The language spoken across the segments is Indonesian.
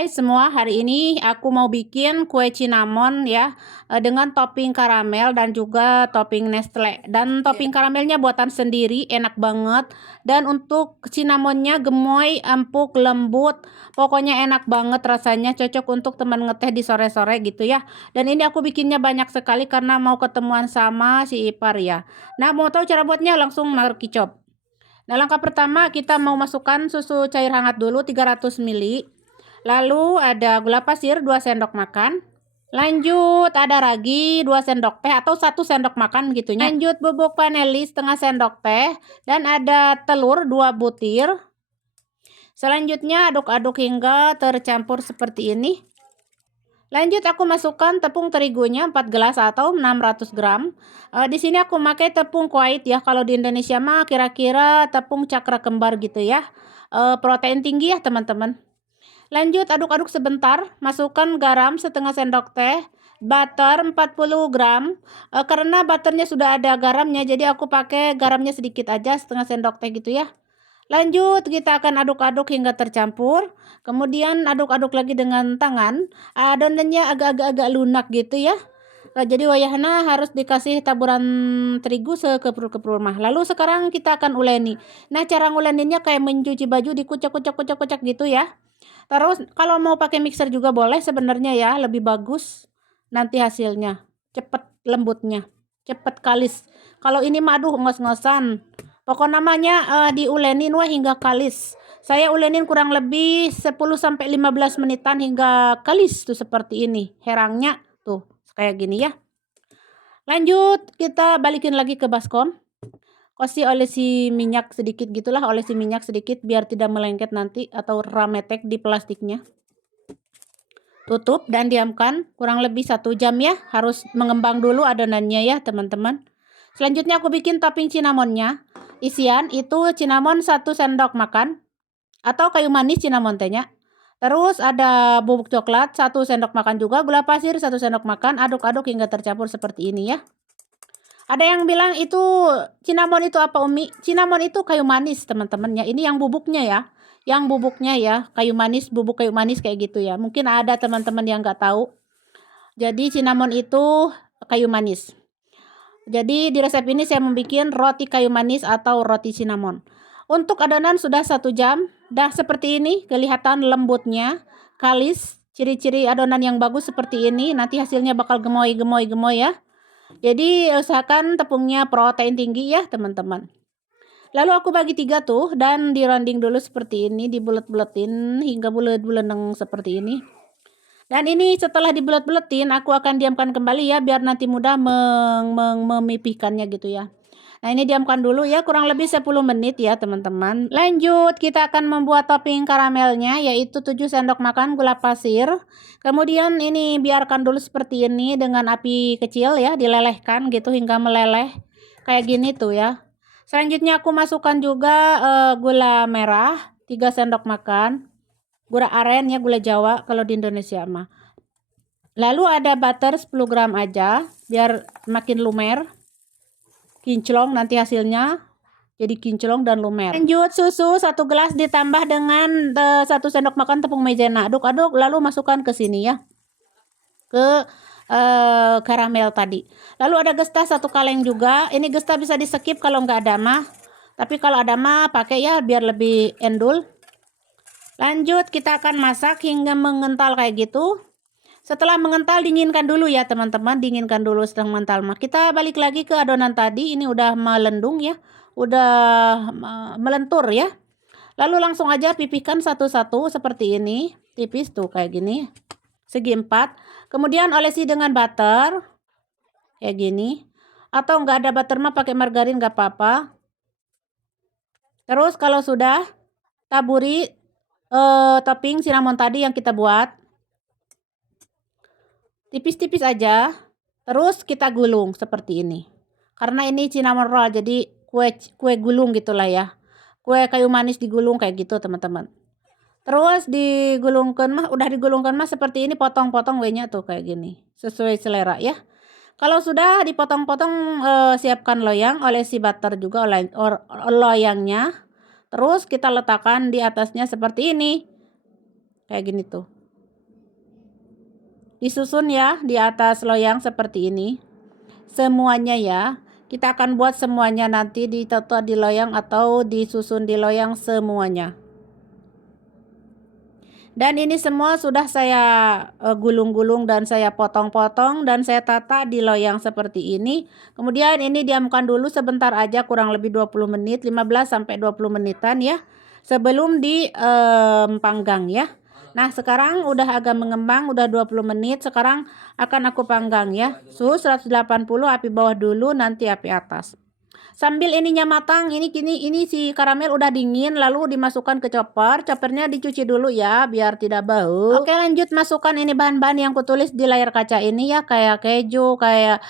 Hai semua, hari ini aku mau bikin kue cinnamon ya, dengan topping karamel dan juga topping Nestle. Dan topping karamelnya buatan sendiri, enak banget. Dan untuk cinnamonnya gemoy, empuk, lembut. Pokoknya enak banget rasanya, cocok untuk teman ngeteh di sore-sore gitu ya. Dan ini aku bikinnya banyak sekali karena mau ketemuan sama si ipar ya. Nah, mau tahu cara buatnya langsung kicop. Nah, langkah pertama kita mau masukkan susu cair hangat dulu 300 ml. Lalu ada gula pasir 2 sendok makan. Lanjut ada ragi 2 sendok teh atau 1 sendok makan gitunya. Lanjut bubuk vanili setengah sendok teh dan ada telur 2 butir. Selanjutnya aduk-aduk hingga tercampur seperti ini. Lanjut aku masukkan tepung terigunya 4 gelas atau 600 gram. Di sini aku pakai tepung kuwait ya. Kalau di Indonesia mah kira-kira tepung cakra kembar gitu ya. Protein tinggi ya teman-teman. Lanjut aduk-aduk sebentar, masukkan garam setengah sendok teh, butter 40 gram. Karena butternya sudah ada garamnya, jadi aku pakai garamnya sedikit aja, setengah sendok teh gitu ya. Lanjut kita akan aduk-aduk hingga tercampur. Kemudian aduk-aduk lagi dengan tangan. Adonannya agak-agak lunak gitu ya. Jadi wayahna harus dikasih taburan terigu sekeprul-keprul mah. Lalu sekarang kita akan uleni. Nah, cara nguleninnya kayak mencuci baju, dikucek-kucek-kucek gitu ya. Terus kalau mau pakai mixer juga boleh sebenarnya ya, lebih bagus nanti hasilnya. Cepet lembutnya, cepet kalis. Kalau ini mah aduh ngos-ngosan. Pokok namanya diulenin wah hingga kalis. Saya ulenin kurang lebih 10 sampai 15 menitan hingga kalis tuh seperti ini. Herangnya tuh kayak gini ya. Lanjut kita balikin lagi ke baskom. Kasih olesi minyak sedikit gitulah, olesi minyak sedikit biar tidak melengket nanti atau rametek di plastiknya. Tutup dan diamkan kurang lebih 1 jam ya. Harus mengembang dulu adonannya ya teman-teman. Selanjutnya aku bikin topping cinnamonnya. Isian itu cinnamon 1 sendok makan atau kayu manis cinnamon tehnya. Terus ada bubuk coklat 1 sendok makan juga, gula pasir 1 sendok makan, aduk-aduk hingga tercampur seperti ini ya. Ada yang bilang itu cinnamon itu apa Umi? Cinnamon itu kayu manis teman-teman ya. Ini yang bubuknya ya. Yang bubuknya ya, kayu manis, bubuk kayu manis kayak gitu ya. Mungkin ada teman-teman yang nggak tahu. Jadi cinnamon itu kayu manis. Jadi di resep ini saya membuat roti kayu manis atau roti cinnamon. Untuk adonan sudah 1 jam. Dah seperti ini kelihatan lembutnya, kalis. Ciri-ciri adonan yang bagus seperti ini. Nanti hasilnya bakal gemoy ya. Jadi usahakan tepungnya protein tinggi ya teman-teman. Lalu aku bagi 3 tuh dan dironding dulu seperti ini, dibulet-buletin hingga bulet-buleneng seperti ini. Dan ini setelah dibulet-buletin aku akan diamkan kembali ya biar nanti mudah memipihkannya gitu ya. Nah, ini diamkan dulu ya kurang lebih 10 menit ya teman-teman. Lanjut kita akan membuat topping karamelnya yaitu 7 sendok makan gula pasir. Kemudian ini biarkan dulu seperti ini dengan api kecil ya, dilelehkan gitu hingga meleleh kayak gini tuh ya. Selanjutnya aku masukkan juga gula merah 3 sendok makan. Gula aren ya, gula Jawa kalau di Indonesia mah. Lalu ada butter 10 gram aja biar makin lumer. Kinclong nanti hasilnya jadi kinclong dan lumer. Lanjut susu 1 gelas ditambah dengan 1 sendok makan tepung maizena. Aduk-aduk lalu masukkan ke sini ya. Ke karamel tadi. Lalu ada gesta 1 kaleng juga. Ini gesta bisa di skip kalau nggak ada mah. Tapi kalau ada mah pakai ya biar lebih endul. Lanjut kita akan masak hingga mengental kayak gitu. Setelah mengental dinginkan dulu ya teman-teman, dinginkan dulu setelah mengental mah. Kita balik lagi ke adonan tadi, ini udah melendung ya, udah melentur ya. Lalu langsung aja pipihkan satu-satu seperti ini, tipis tuh kayak gini, segi 4. Kemudian olesi dengan butter, kayak gini. Atau nggak ada butter mah pakai margarin nggak apa-apa. Terus kalau sudah, taburi topping cinnamon tadi yang kita buat. Tipis-tipis aja, terus kita gulung seperti ini. Karena ini cinnamon roll, jadi kue gulung gitulah ya. Kue kayu manis digulung kayak gitu teman-teman. Terus digulungkan mah, udah digulungkan mah seperti ini, potong-potong kuenya tuh kayak gini, sesuai selera ya. Kalau sudah dipotong-potong, siapkan loyang, olesi butter juga loyangnya. Terus kita letakkan di atasnya seperti ini, kayak gini tuh. disusun ya di atas loyang seperti ini. Semuanya ya. Kita akan buat semuanya nanti ditaruh di loyang atau disusun di loyang semuanya. Dan ini semua sudah saya gulung-gulung dan saya potong-potong dan saya tata di loyang seperti ini. Kemudian ini diamkan dulu sebentar aja, kurang lebih 20 menit, 15 sampai 20 menitan ya. Sebelum dipanggang ya. Nah, sekarang udah agak mengembang, udah 20 menit. Sekarang akan aku panggang ya. Suhu 180, api bawah dulu, nanti api atas. Sambil ininya matang, ini si karamel udah dingin, lalu dimasukkan ke chopper. Choppernya dicuci dulu ya, biar tidak bau. Oke, lanjut masukkan ini bahan-bahan yang kutulis di layar kaca ini ya, kayak keju, kayak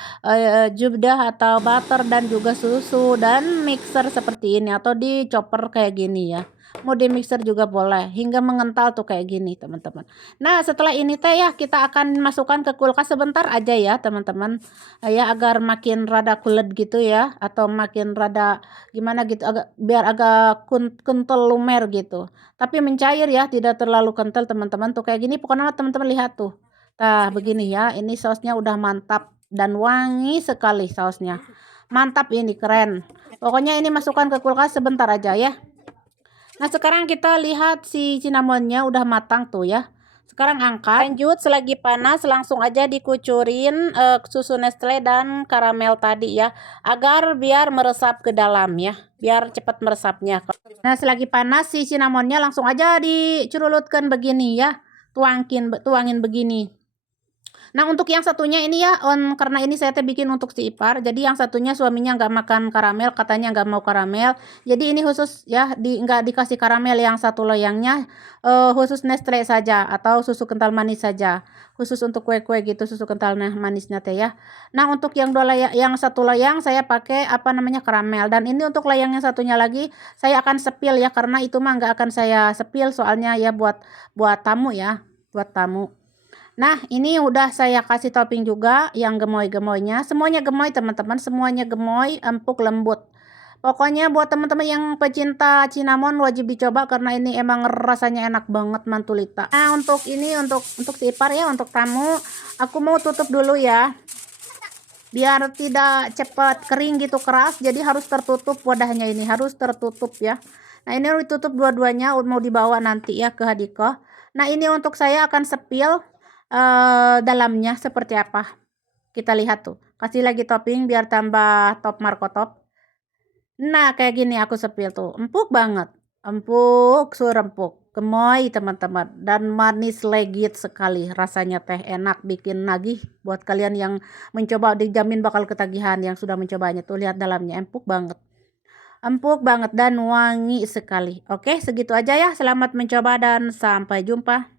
jubdah atau butter dan juga susu dan mixer seperti ini atau di chopper kayak gini ya. Mau di mixer juga boleh, hingga mengental tuh kayak gini teman-teman. Nah, setelah ini teh ya kita akan masukkan ke kulkas sebentar aja ya teman-teman. Ya agar makin rada kulet gitu ya, atau makin rada gimana gitu, biar agak kental lumer gitu. Tapi mencair ya, tidak terlalu kental teman-teman tuh kayak gini. Pokoknya teman-teman lihat tuh. Nah, begini ya. Ini sausnya udah mantap dan wangi sekali sausnya. Mantap, ini keren. Pokoknya ini masukkan ke kulkas sebentar aja ya. Nah, sekarang kita lihat si cinamonnya udah matang tuh ya. Sekarang angkat. Lanjut, selagi panas langsung aja dikucurin susu Nestle dan karamel tadi ya, agar biar meresap ke dalam ya, biar cepat meresapnya. Nah, selagi panas si cinamonnya langsung aja dicurulutkan begini ya, tuangin begini. Nah, untuk yang satunya ini ya, karena ini saya bikin untuk si ipar, jadi yang satunya suaminya nggak makan karamel, katanya nggak mau karamel. Jadi ini khusus ya, nggak dikasih karamel yang satu loyangnya, khusus Nestle saja atau susu kental manis saja. Khusus untuk kue-kue gitu, susu kental manisnya teh ya. Nah, untuk yang yang satu loyang saya pakai apa namanya karamel, dan ini untuk loyang yang satunya lagi saya akan sepil ya, karena itu mah nggak akan saya sepil soalnya ya buat tamu ya, buat tamu. Nah, ini udah saya kasih topping juga yang gemoy-gemoynya. Semuanya gemoy teman-teman, semuanya gemoy, empuk, lembut. Pokoknya buat teman-teman yang pecinta cinnamon wajib dicoba karena ini emang rasanya enak banget mantulita. Nah, untuk ini untuk si ipar ya, untuk tamu, aku mau tutup dulu ya. Biar tidak cepat kering gitu keras, jadi harus tertutup wadahnya, ini harus tertutup ya. Nah, ini ditutup dua-duanya, mau dibawa nanti ya ke Hadikoh. Nah, ini untuk saya akan sepil dalamnya seperti apa. Kita lihat tuh. Kasih lagi topping biar tambah top markotop. Nah, kayak gini aku sepil tuh. Empuk banget. Empuk, surempuk. Gemoy teman-teman. Dan manis legit sekali. Rasanya teh enak, bikin nagih. Buat kalian yang mencoba, dijamin bakal ketagihan yang sudah mencobanya. Tuh lihat dalamnya, empuk banget. Empuk banget dan wangi sekali. Oke, segitu aja ya. Selamat mencoba dan sampai jumpa.